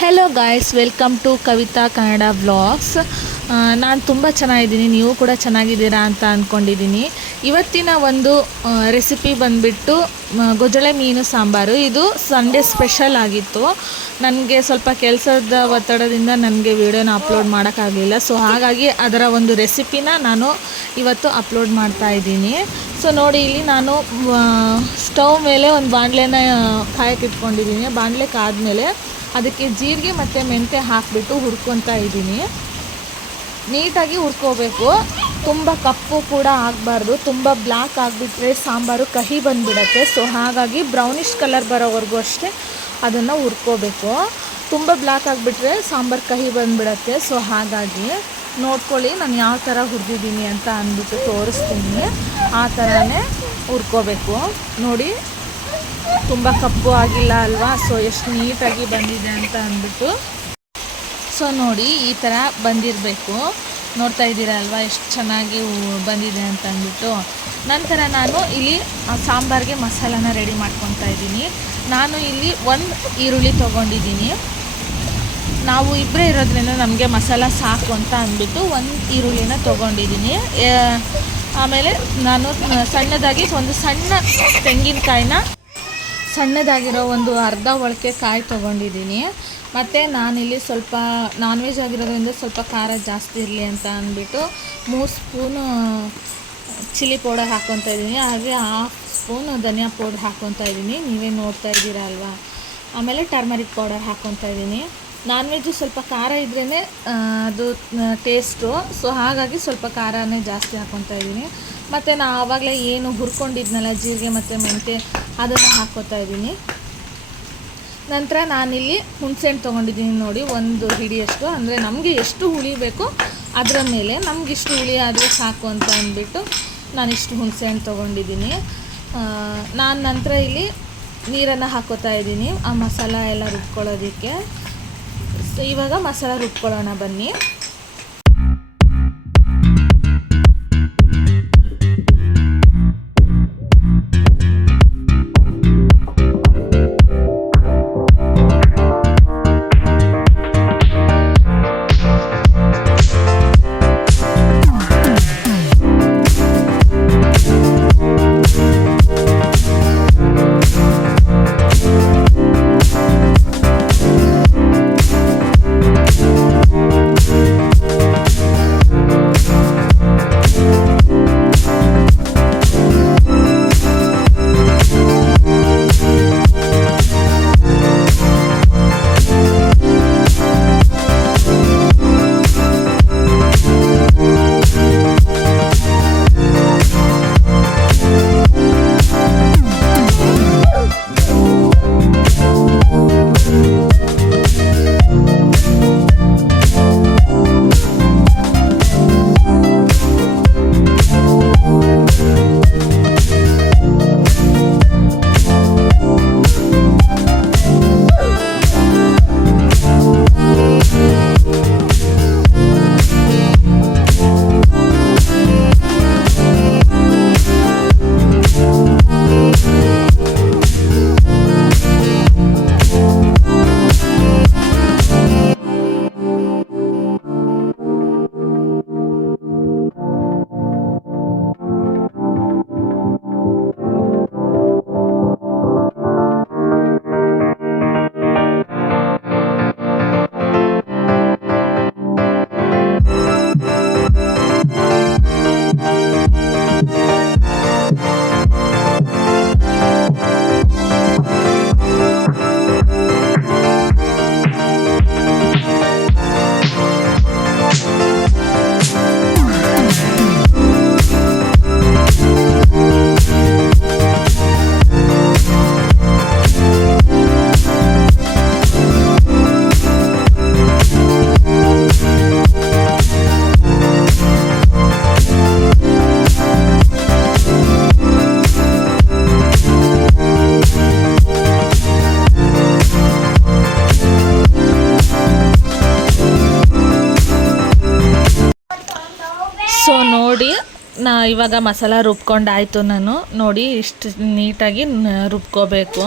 Hello guys, welcome to Kavitha Kannada vlogs. ನಾನು ತುಂಬ ಚೆನ್ನಾಗಿದ್ದೀನಿ, ನೀವು ಕೂಡ ಚೆನ್ನಾಗಿದ್ದೀರಾ ಅಂತ ಅಂದ್ಕೊಂಡಿದ್ದೀನಿ. ಇವತ್ತಿನ ಒಂದು ರೆಸಿಪಿ ಬಂದುಬಿಟ್ಟು ಗೊಜಳೆ ಮೀನು ಸಾಂಬಾರು. ಇದು ಸಂಡೇ ಸ್ಪೆಷಲ್ ಆಗಿತ್ತು. ನನಗೆ ಸ್ವಲ್ಪ ಕೆಲಸದ ಒತ್ತಡದಿಂದ ನನಗೆ ವಿಡಿಯೋನ ಅಪ್ಲೋಡ್ ಮಾಡೋಕ್ಕಾಗಲಿಲ್ಲ. ಸೊ ಹಾಗಾಗಿ ಅದರ ಒಂದು ರೆಸಿಪಿನ ನಾನು ಇವತ್ತು ಅಪ್ಲೋಡ್ ಮಾಡ್ತಾಯಿದ್ದೀನಿ. ಸೊ ನೋಡಿ, ಇಲ್ಲಿ ನಾನು ಸ್ಟವ್ ಮೇಲೆ ಒಂದು ಬಾಣಲೆನ ಕಾಯಕ್ಕೆ ಇಟ್ಕೊಂಡಿದ್ದೀನಿ. ಬಾಣಲೆ ಕಾದ್ಮೇಲೆ ಅದಕ್ಕೆ ಜೀರಿಗೆ ಮತ್ತು ಮೆಂತ್ಯ ಹಾಕಿಬಿಟ್ಟು ಹುರ್ಕೊತಾ ಇದ್ದೀನಿ. ನೀಟಾಗಿ ಹುರ್ಕೋಬೇಕು. ತುಂಬ ಕಪ್ಪು ಕೂಡ ಆಗಬಾರ್ದು, ತುಂಬ ಬ್ಲ್ಯಾಕ್ ಆಗಿಬಿಟ್ರೆ ಸಾಂಬಾರು ಕಹಿ ಬಂದುಬಿಡತ್ತೆ. ಸೊ ಹಾಗಾಗಿ ಬ್ರೌನಿಷ್ ಕಲರ್ ಬರೋವರೆಗೂ ಅಷ್ಟೇ ಅದನ್ನು ಹುರ್ಕೋಬೇಕು. ತುಂಬ ಬ್ಲ್ಯಾಕ್ ಆಗಿಬಿಟ್ರೆ ಸಾಂಬಾರು ಕಹಿ ಬಂದುಬಿಡತ್ತೆ. ಸೊ ಹಾಗಾಗಿ ನೋಡ್ಕೊಳ್ಳಿ, ನಾನು ಯಾವ ಥರ ಹುರಿದಿದ್ದೀನಿ ಅಂತ ಅಂದ್ಬಿಟ್ಟು ತೋರಿಸ್ತೀನಿ. ಆ ಥರನೇ ಹುರ್ಕೋಬೇಕು. ನೋಡಿ, ತುಂಬ ಕಪ್ಪು ಆಗಿಲ್ಲ ಅಲ್ವಾ? ಸೊ ಎಷ್ಟು ನೀಟಾಗಿ ಬಂದಿದೆ ಅಂತ ಅಂದ್ಬಿಟ್ಟು. ಸೊ ನೋಡಿ, ಈ ಥರ ಬಂದಿರಬೇಕು. ನೋಡ್ತಾ ಇದ್ದೀರಾ ಅಲ್ವಾ ಎಷ್ಟು ಚೆನ್ನಾಗಿ ಬಂದಿದೆ ಅಂತ ಅಂದ್ಬಿಟ್ಟು. ನಂತರ ನಾನು ಇಲ್ಲಿ ಸಾಂಬಾರಿಗೆ ಮಸಾಲಾನ ರೆಡಿ ಮಾಡ್ಕೊತಾ ಇದ್ದೀನಿ. ನಾನು ಇಲ್ಲಿ ಒಂದು ಈರುಳ್ಳಿ ತೊಗೊಂಡಿದ್ದೀನಿ. ನಾವು ಇಬ್ಬರೇ ಇರೋದ್ರಿಂದ ನಮಗೆ ಮಸಾಲ ಸಾಕು ಅಂತ ಅಂದ್ಬಿಟ್ಟು ಒಂದು ಈರುಳ್ಳಿನ ತೊಗೊಂಡಿದ್ದೀನಿ. ಆಮೇಲೆ ನಾನು ಸಣ್ಣದಾಗಿ ಒಂದು ಸಣ್ಣ ತೆಂಗಿನಕಾಯಿನ ಸಣ್ಣದಾಗಿರೋ ಒಂದು ಅರ್ಧ ಒಳಕೆ ಕಾಯಿ ತೊಗೊಂಡಿದ್ದೀನಿ. ಮತ್ತು ನಾನಿಲ್ಲಿ ಸ್ವಲ್ಪ ನಾನ್ ವೆಜ್ ಆಗಿರೋದ್ರಿಂದ ಸ್ವಲ್ಪ ಖಾರ ಜಾಸ್ತಿ ಇರಲಿ ಅಂತ ಅಂದ್ಬಿಟ್ಟು 3 ಸ್ಪೂನು ಚಿಲ್ಲಿ ಪೌಡರ್ ಹಾಕ್ಕೊತಾ ಇದ್ದೀನಿ. ಹಾಗೆ 1/2 ಸ್ಪೂನ್ ಧನಿಯಾ ಪೌಡರ್ ಹಾಕ್ಕೊತಾ ಇದ್ದೀನಿ. ನೀವೇ ನೋಡ್ತಾ ಇದ್ದೀರಾ ಅಲ್ವಾ? ಆಮೇಲೆ ಟರ್ಮರಿಕ್ ಪೌಡರ್ ಹಾಕ್ಕೊತಾ ಇದ್ದೀನಿ. ನಾನ್ ವೆಜ್ಜು ಸ್ವಲ್ಪ ಖಾರ ಇದ್ರೇ ಅದು ಟೇಸ್ಟು. ಸೊ ಹಾಗಾಗಿ ಸ್ವಲ್ಪ ಖಾರನೇ ಜಾಸ್ತಿ ಹಾಕ್ಕೊತಾ ಇದ್ದೀನಿ. ಮತ್ತು ನಾನು ಆವಾಗಲೇ ಏನು ಹುರ್ಕೊಂಡಿದ್ನಲ್ಲ ಜೀರಿಗೆ ಮತ್ತು ಮೆಂತ್ಯ, ಅದನ್ನು ಹಾಕ್ಕೋತಾ ಇದ್ದೀನಿ. ನಂತರ ನಾನಿಲ್ಲಿ ಹುಣಸೆಹಣ್ಣು ತೊಗೊಂಡಿದ್ದೀನಿ. ನೋಡಿ, 1 ಹಿಡಿಯಷ್ಟು, ಅಂದರೆ ನಮಗೆ ಎಷ್ಟು ಹುಳಿ ಬೇಕೋ ಅದರ ಮೇಲೆ, ನಮ್ಗೆ ಇಷ್ಟು ಹುಳಿ ಆದರೆ ಸಾಕು ಅಂತ ಅಂದ್ಬಿಟ್ಟು ನಾನಿಷ್ಟು ಹುಣಸೆಹಣ್ಣು ತೊಗೊಂಡಿದ್ದೀನಿ. ನಾನು ನಂತರ ಇಲ್ಲಿ ನೀರನ್ನು ಹಾಕ್ಕೋತಾ ಇದ್ದೀನಿ ಆ ಮಸಾಲ ಎಲ್ಲ ರುಬ್ಕೊಳ್ಳೋದಕ್ಕೆ. ಸೊ ಇವಾಗ ಮಸಾಲ ರುಬ್ಕೊಳ್ಳೋಣ ಬನ್ನಿ. ಸೊ ನೋಡಿ, ಇವಾಗ ಮಸಾಲ ರುಬ್ಕೊಂಡಾಯಿತು. ನಾನು ನೋಡಿ ಇಷ್ಟು ನೀಟಾಗಿ ರುಬ್ಕೋಬೇಕು.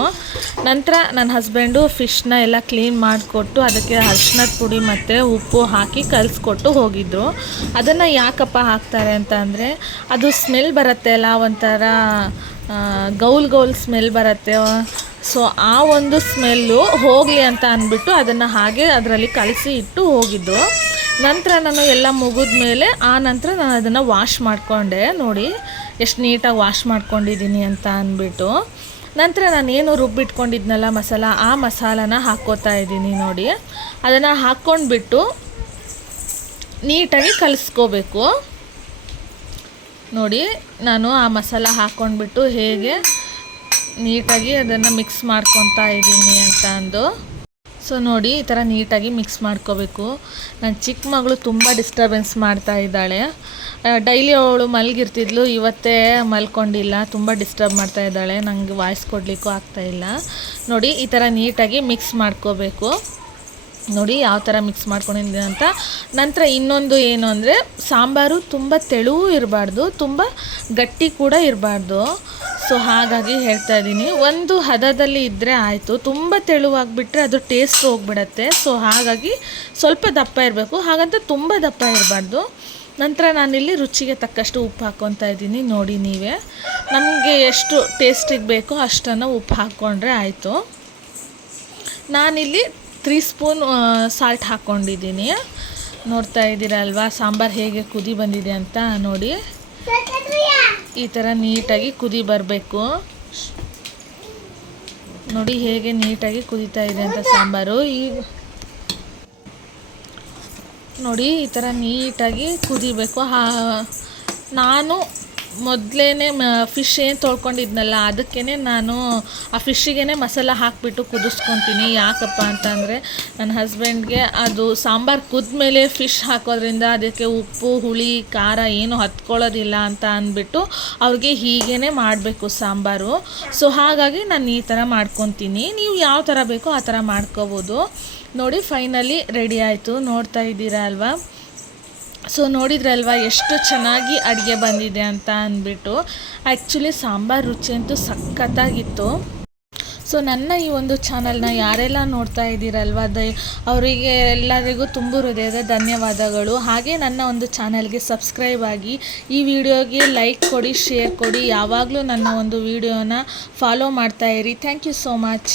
ನಂತರ ನನ್ನ ಹಸ್ಬೆಂಡು ಫಿಶ್ನ ಎಲ್ಲ ಕ್ಲೀನ್ ಮಾಡಿಕೊಟ್ಟು ಅದಕ್ಕೆ ಅರಿಶಿನದ ಪುಡಿ ಮತ್ತು ಉಪ್ಪು ಹಾಕಿ ಕಲಿಸ್ಕೊಟ್ಟು ಹೋಗಿದ್ದರು. ಅದನ್ನು ಯಾಕಪ್ಪ ಹಾಕ್ತಾರೆ ಅಂತ ಅಂದರೆ ಅದು ಸ್ಮೆಲ್ ಬರುತ್ತೆ ಅಲ್ಲ, ಒಂಥರ ಗೌಲ್ ಸ್ಮೆಲ್ ಬರುತ್ತೆ. ಸೊ ಆ ಒಂದು ಸ್ಮೆಲ್ಲು ಹೋಗಲಿ ಅಂತ ಅಂದ್ಬಿಟ್ಟು ಅದನ್ನು ಹಾಗೆ ಅದರಲ್ಲಿ ಕಲಸಿ ಇಟ್ಟು ಹೋಗಿದ್ದು. ನಂತರ ನಾನು ಎಲ್ಲ ಮುಗಿದ ಮೇಲೆ ನಂತರ ನಾನು ಅದನ್ನು ವಾಶ್ ಮಾಡಿಕೊಂಡೆ. ನೋಡಿ ಎಷ್ಟು ನೀಟಾಗಿ ವಾಶ್ ಮಾಡ್ಕೊಂಡಿದ್ದೀನಿ ಅಂತ ಅಂದ್ಬಿಟ್ಟು. ನಂತರ ನಾನೇನು ರುಬ್ಬಿಟ್ಕೊಂಡಿದ್ನಲ್ಲ ಮಸಾಲ, ಆ ಮಸಾಲಾನ ಹಾಕ್ಕೋತಾ ಇದ್ದೀನಿ. ನೋಡಿ ಅದನ್ನು ಹಾಕ್ಕೊಂಡ್ಬಿಟ್ಟು ನೀಟಾಗಿ ಕಲಿಸ್ಕೋಬೇಕು. ನೋಡಿ ನಾನು ಆ ಮಸಾಲ ಹಾಕ್ಕೊಂಡ್ಬಿಟ್ಟು ಹೇಗೆ ನೀಟಾಗಿ ಅದನ್ನು ಮಿಕ್ಸ್ ಮಾಡ್ಕೊತಾ ಇದ್ದೀನಿ ಅಂತ ಅಂದು. ಸೊ ನೋಡಿ ಈ ಥರ ನೀಟಾಗಿ ಮಿಕ್ಸ್ ಮಾಡ್ಕೋಬೇಕು. ನನ್ನ ಚಿಕ್ಕ ಮಗಳು ತುಂಬ ಡಿಸ್ಟರ್ಬೆನ್ಸ್ ಮಾಡ್ತಾ ಇದ್ದಾಳೆ. ಡೈಲಿ ಅವಳು ಮಲಗಿರ್ತಿದ್ಲು, ಇವತ್ತೇ ಮಲ್ಕೊಂಡಿಲ್ಲ, ತುಂಬ ಡಿಸ್ಟರ್ಬ್ ಮಾಡ್ತಾ ಇದ್ದಾಳೆ. ನನಗೆ ವಾಯ್ಸ್ ಕೊಡಲಿಕ್ಕೂ ಆಗ್ತಾಯಿಲ್ಲ. ನೋಡಿ ಈ ಥರ ನೀಟಾಗಿ ಮಿಕ್ಸ್ ಮಾಡ್ಕೋಬೇಕು. ನೋಡಿ ಯಾವ ಥರ ಮಿಕ್ಸ್ ಮಾಡ್ಕೊಂಡಿದ್ದೀನಿ ಅಂತ. ನಂತರ ಇನ್ನೊಂದು ಏನು ಅಂದರೆ ಸಾಂಬಾರು ತುಂಬ ತೆಳುವೂ ಇರಬಾರ್ದು, ತುಂಬ ಗಟ್ಟಿ ಕೂಡ ಇರಬಾರ್ದು. ಸೊ ಹಾಗಾಗಿ ಹೇಳ್ತಾ ಇದ್ದೀನಿ, ಒಂದು ಹದದಲ್ಲಿ ಇದ್ದರೆ ಆಯಿತು. ತುಂಬ ತೆಳುವಾಗಿಬಿಟ್ರೆ ಅದು ಟೇಸ್ಟ್ ಹೋಗಿಬಿಡತ್ತೆ. ಸೊ ಹಾಗಾಗಿ ಸ್ವಲ್ಪ ದಪ್ಪ ಇರಬೇಕು, ಹಾಗಂತ ತುಂಬ ದಪ್ಪ ಇರಬಾರ್ದು. ನಂತರ ನಾನಿಲ್ಲಿ ರುಚಿಗೆ ತಕ್ಕಷ್ಟು ಉಪ್ಪು ಹಾಕ್ಕೊತಾ ಇದ್ದೀನಿ. ನೋಡಿ ನೀವೇ ನಮಗೆ ಎಷ್ಟು ಟೇಸ್ಟಿಗೆ ಬೇಕೋ ಅಷ್ಟನ್ನು ಉಪ್ಪು ಹಾಕ್ಕೊಂಡ್ರೆ ಆಯಿತು. ನಾನಿಲ್ಲಿ 3 ಸ್ಪೂನ್ ಸಾಲ್ಟ್ ಹಾಕ್ಕೊಂಡಿದ್ದೀನಿ. ನೋಡ್ತಾ ಇದ್ದೀರಲ್ವಾ ಸಾಂಬಾರು ಹೇಗೆ ಕುದಿ ಬಂದಿದೆ ಅಂತ. ನೋಡಿ ಈ ಥರ ನೀಟಾಗಿ ಕುದಿ ಬರಬೇಕು. ನೋಡಿ ಹೇಗೆ ನೀಟಾಗಿ ಕುದೀತಾ ಇದೆ ಅಂತ ಸಾಂಬಾರು. ನೋಡಿ ಈ ಥರ ನೀಟಾಗಿ ಕುದಿಬೇಕು. ನಾನು ಮೊದಲೇ ಫಿಶ್ ಏನು ತೊಳ್ಕೊಂಡಿದ್ನಲ್ಲ ಅದಕ್ಕೇ ನಾನು ಆ ಫಿಶ್ಶಿಗೆ ಮಸಾಲ ಹಾಕಿಬಿಟ್ಟು ಕುದಿಸ್ಕೊತೀನಿ. ಯಾಕಪ್ಪ ಅಂತಂದರೆ ನನ್ನ ಹಸ್ಬೆಂಡ್ಗೆ ಅದು ಸಾಂಬಾರು ಕುದ್ಮೇಲೆ ಫಿಶ್ ಹಾಕೋದ್ರಿಂದ ಅದಕ್ಕೆ ಉಪ್ಪು ಹುಳಿ ಖಾರ ಏನು ಹತ್ಕೊಳ್ಳೋದಿಲ್ಲ ಅಂತ ಅಂದ್ಬಿಟ್ಟು ಅವ್ರಿಗೆ ಹೀಗೇ ಮಾಡಬೇಕು ಸಾಂಬಾರು. ಸೊ ಹಾಗಾಗಿ ನಾನು ಈ ಥರ ಮಾಡ್ಕೊತೀನಿ. ನೀವು ಯಾವ ಥರ ಬೇಕೋ ಆ ಥರ ಮಾಡ್ಕೋಬೋದು. ನೋಡಿ ಫೈನಲಿ ರೆಡಿ ಆಯಿತು. ನೋಡ್ತಾ ಇದ್ದೀರಾ ಅಲ್ವಾ. ಸೊ ನೋಡಿದ್ರಲ್ವ ಎಷ್ಟು ಚೆನ್ನಾಗಿ ಅಡುಗೆ ಬಂದಿದೆ ಅಂತ ಅಂದ್ಬಿಟ್ಟು. ಆ್ಯಕ್ಚುಲಿ ಸಾಂಬಾರು ರುಚಿ ಅಂತೂ ಸಖತ್ತಾಗಿತ್ತು. ಸೊ ನನ್ನ ಈ ಒಂದು ಚಾನಲ್ನ ಯಾರೆಲ್ಲ ನೋಡ್ತಾ ಇದ್ದೀರಲ್ವ ಅವರಿಗೆ ಎಲ್ಲರಿಗೂ ತುಂಬ ಹೃದಯದ ಧನ್ಯವಾದಗಳು. ಹಾಗೆ ನನ್ನ ಒಂದು ಚಾನಲ್ಗೆ ಸಬ್ಸ್ಕ್ರೈಬ್ ಆಗಿ, ಈ ವಿಡಿಯೋಗೆ ಲೈಕ್ ಕೊಡಿ, ಶೇರ್ ಕೊಡಿ. ಯಾವಾಗಲೂ ನನ್ನ ಒಂದು ವಿಡಿಯೋನ ಫಾಲೋ ಮಾಡ್ತಾಯಿರಿ. Thank you so much.